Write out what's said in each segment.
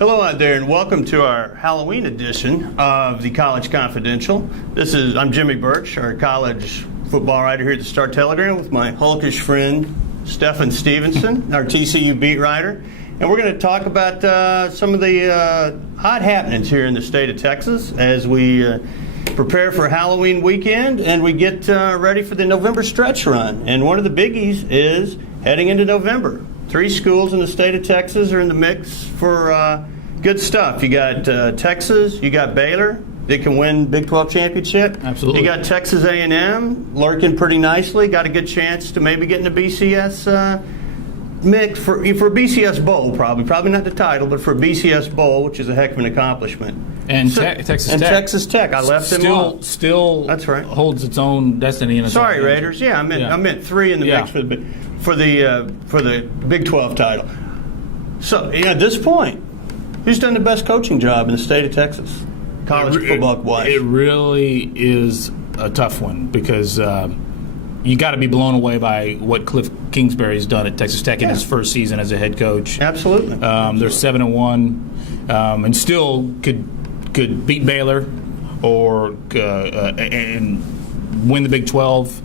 Hello out there, and welcome to our Halloween edition of the College Confidential. I'm Jimmy Birch, our college football writer here at the Star-Telegram, with my hulkish friend Stephen Stevenson, our TCU beat writer, and we're going to talk about some of the odd happenings here in the state of Texas as we prepare for Halloween weekend and we get ready for the November stretch run. And one of the biggies is heading into November. 3 schools in the state of Texas are in the mix for good stuff. You got Texas, you got Baylor. They can win Big 12 championship. Absolutely. You got Texas A&M lurking pretty nicely. Got a good chance to maybe get in the BCS mix for BCS Bowl, probably not the title, but for BCS Bowl, which is a heck of an accomplishment. And Texas Tech. Texas Tech. I left them off. Still That's right. holds its own destiny in its own hands. Raiders. Yeah, I meant 3 in the mix for the Big 12 title. So at this point, who's done the best coaching job in the state of Texas, college football wise? It really is a tough one because you got to be blown away by what Cliff Kingsbury's done at Texas Tech in his first season as a head coach. Absolutely. They're 7-1, and still could beat Baylor or and win the Big 12.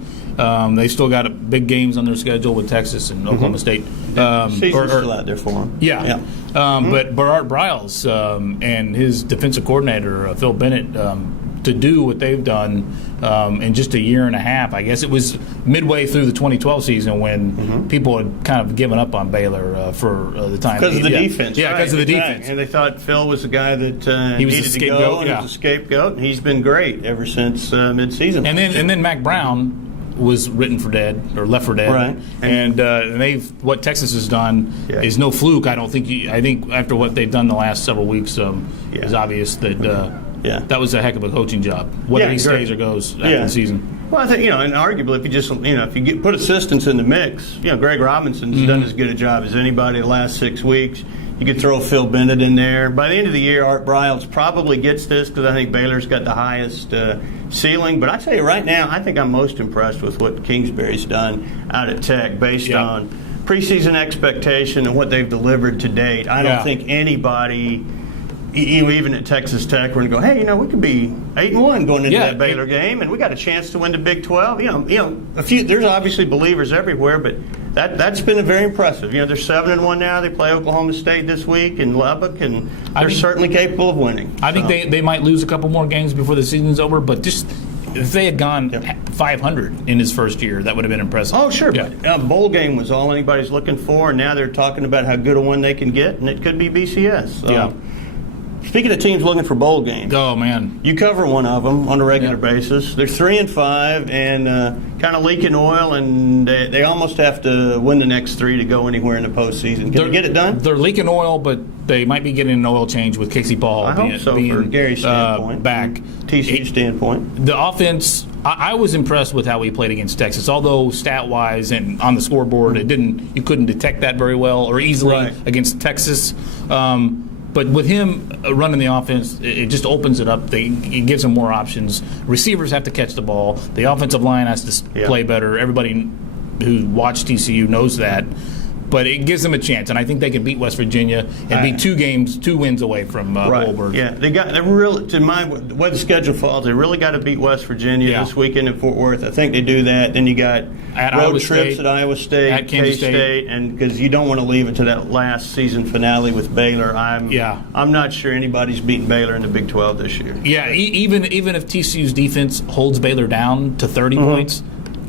They still got big games on their schedule with Texas and Oklahoma State. Season's still out there for them. Yeah. But Art Briles and his defensive coordinator, Phil Bennett, to do what they've done in just a year and a half. I guess it was midway through the 2012 season when people had kind of given up on Baylor for the time. Because of the defense. Yeah, because of the defense. And they thought Phil was the guy that he was needed the to go and was a scapegoat. And he's been great ever since midseason. And then Mac Brown was written for dead or left for dead, right? And what Texas has done is no fluke. I think after what they've done the last several weeks, it's obvious that that was a heck of a coaching job. Whether he stays or goes after the season. Well, I think and arguably, if you put assistants in the mix, Greg Robinson's done as good a job as anybody the last 6 weeks. You could throw Phil Bennett in there. By the end of the year, Art Briles probably gets this because I think Baylor's got the highest ceiling. But I tell you right now, I think I'm most impressed with what Kingsbury's done out at Tech based on preseason expectation and what they've delivered to date. I don't think anybody, even at Texas Tech, we're going to go, hey, we could be 8-1 going into that Baylor game, and we got a chance to win the Big 12. There's obviously believers everywhere, but that's been very impressive. They're 7-1 now. They play Oklahoma State this week in Lubbock, and they're certainly capable of winning. I think they might lose a couple more games before the season's over, but just if they had gone 500 in his first year, that would have been impressive. Oh, sure. Yeah. But bowl game was all anybody's looking for, and now they're talking about how good a one they can get, and it could be BCS. So. Speaking of teams looking for bowl games, oh man, you cover one of them on a regular basis. They're 3-5 and kind of leaking oil, and they almost have to win the next 3 to go anywhere in the postseason. Can they get it done? They're leaking oil, but they might be getting an oil change with Casey Paul. I hope so for Gary's standpoint, back TCU standpoint. The offense, I was impressed with how he played against Texas. Although stat-wise and on the scoreboard, you couldn't detect that very well or easily against Texas. But with him running the offense, it just opens it up. It gives them more options. Receivers have to catch the ball. The offensive line has to play better. Everybody who watched TCU knows that. But it gives them a chance, and I think they can beat West Virginia and be 2 wins away from Goldberg. Yeah, they're really, the way the schedule falls, they really got to beat West Virginia this weekend in Fort Worth. I think they do that. Then you got road trips at Iowa State, at Kansas State, and because you don't want to leave it to that last season finale with Baylor. I'm not sure anybody's beaten Baylor in the Big 12 this year. Yeah, even if TCU's defense holds Baylor down to 30 points.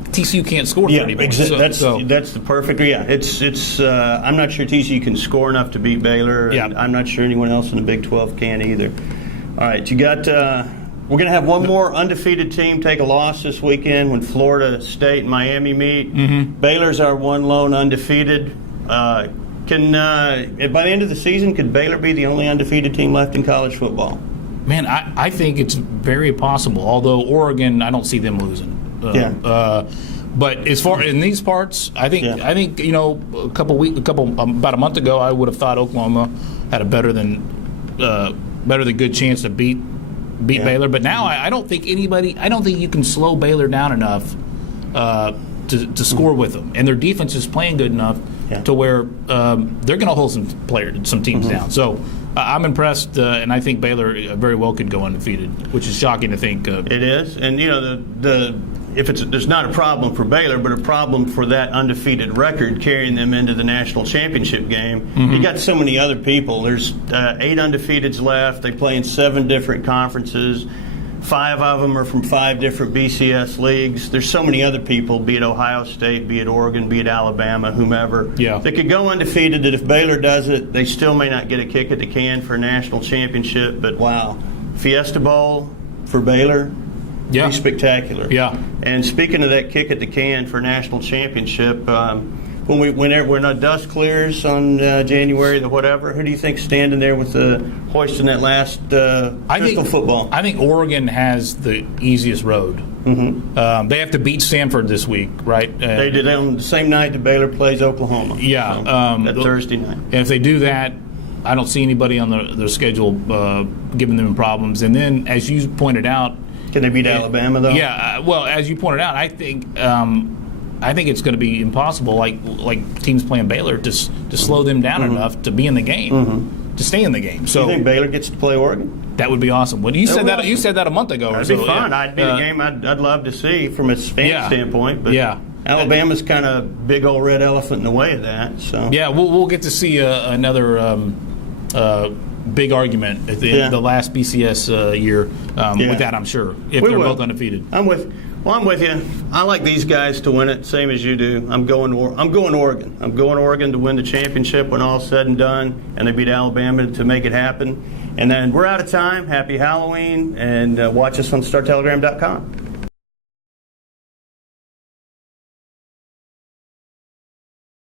TCU can't score 30 points. That's the perfect. Yeah, it's. I'm not sure TCU can score enough to beat Baylor. And I'm not sure anyone else in the Big 12 can either. All right, you got. We're going to have one more undefeated team take a loss this weekend when Florida State and Miami meet. Baylor's our one lone undefeated. By the end of the season, could Baylor be the only undefeated team left in college football? Man, I think it's very possible. Although Oregon, I don't see them losing. But as far in these parts, I think about a month ago, I would have thought Oklahoma had a better than good chance to beat Baylor. But now I don't think you can slow Baylor down enough to score with them, and their defense is playing good enough to where they're going to hold some teams down. So I'm impressed, and I think Baylor very well could go undefeated, which is shocking to think. It is, and there's not a problem for Baylor, but a problem for that undefeated record carrying them into the national championship game. You got so many other people. There's 8 undefeateds left. They play in 7 different conferences. 5 of them are from 5 different BCS leagues. There's so many other people, be it Ohio State, be it Oregon, be it Alabama, whomever, that could go undefeated, that if Baylor does it, they still may not get a kick at the can for a national championship. But, wow, Fiesta Bowl for Baylor, pretty spectacular. And speaking of that kick at the can for a national championship, when the dust clears on January the whatever, who do you think standing there with hoisting that last crystal football? I think Oregon has the easiest road. They have to beat Stanford this week, right? They did that on the same night that Baylor plays Oklahoma. That Thursday night. And if they do that, I don't see anybody on their schedule giving them problems. And then, as you pointed out, can they beat Alabama though? Yeah. Well, as you pointed out, I think it's going to be impossible, like teams playing Baylor, to slow them down enough to be in the game, to stay in the game. So you think Baylor gets to play Oregon? That would be awesome. Well, you said that a month ago. That'd be fun. I'd be the game I'd love to see from a fan standpoint. But Alabama's kind of big old red elephant in the way of that. So we'll get to see another big argument at the last BCS year with that, I'm sure, if they're both undefeated. I'm with you. I like these guys to win it, same as you do. I'm going Oregon. I'm going Oregon to win the championship when all's said and done, and they beat Alabama to make it happen. And then we're out of time. Happy Halloween, and watch us on StarTelegram.com.